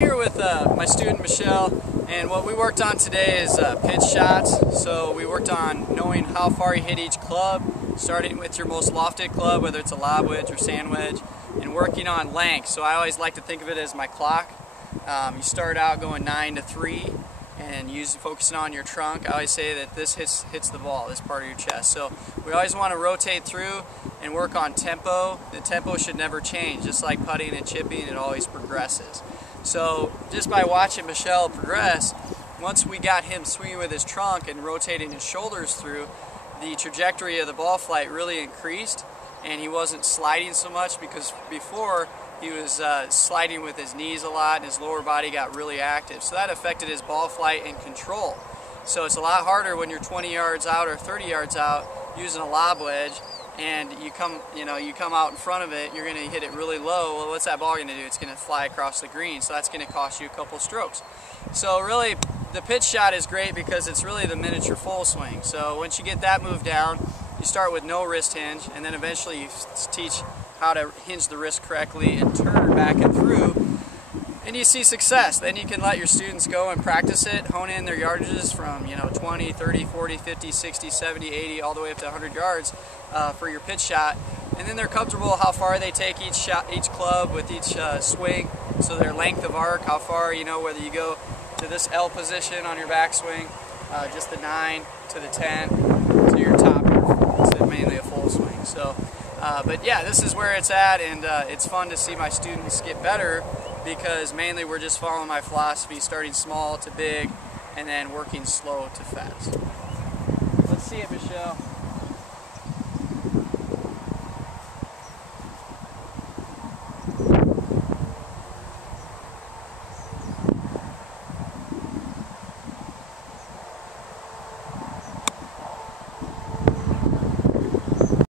Here with my student Michelle, and what we worked on today is pitch shots. So we worked on knowing how far you hit each club, starting with your most lofted club, whether it's a lob wedge or sand wedge, and working on length. So I always like to think of it as my clock. You start out going 9 to 3 and focusing on your trunk. I always say that this hits the ball, this part of your chest. So we always want to rotate through and work on tempo. The tempo should never change. Just like putting and chipping, it always progresses. So just by watching Michelle progress, once we got him swinging with his trunk and rotating his shoulders through, the trajectory of the ball flight really increased, and he wasn't sliding so much, because before he was sliding with his knees a lot and his lower body got really active. So that affected his ball flight and control. So it's a lot harder when you're 20 yards out or 30 yards out using a lob wedge, and you come out in front of it, you're going to hit it really low. Well, what's that ball going to do? It's going to fly across the green, so that's going to cost you a couple strokes. So really, the pitch shot is great because it's really the miniature full swing. So once you get that move down, you start with no wrist hinge, and then eventually you teach how to hinge the wrist correctly and turn back and through, and you see success. Then you can let your students go and practice it, hone in their yardages from 20, 30, 40, 50, 60, 70, 80, all the way up to 100 yards for your pitch shot. And then they're comfortable how far they take each shot, each club with each swing. So their length of arc, how far, whether you go to this L position on your backswing, just the 9 to the 10 to your top. It's mainly a full swing. So, but yeah, this is where it's at, and it's fun to see my students get better, because mainly we're just following my philosophy, starting small to big, and then working slow to fast. Let's see it, Michelle.